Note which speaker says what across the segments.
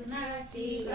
Speaker 1: Narachi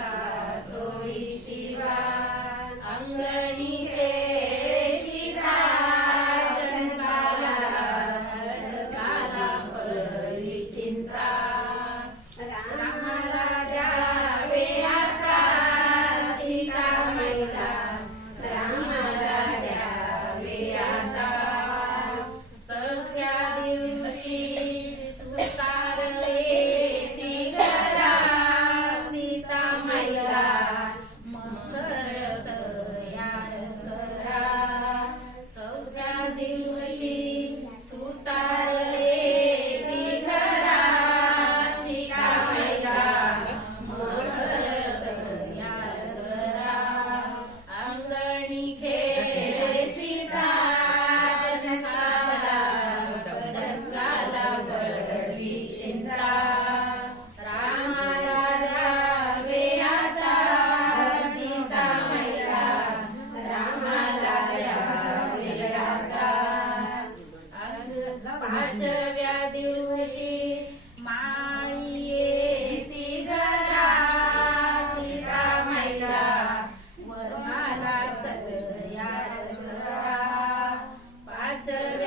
Speaker 1: पाचव्या दिवशी माळी येती घरा सीता मैला वरमाला तर यार घरा पाचव्या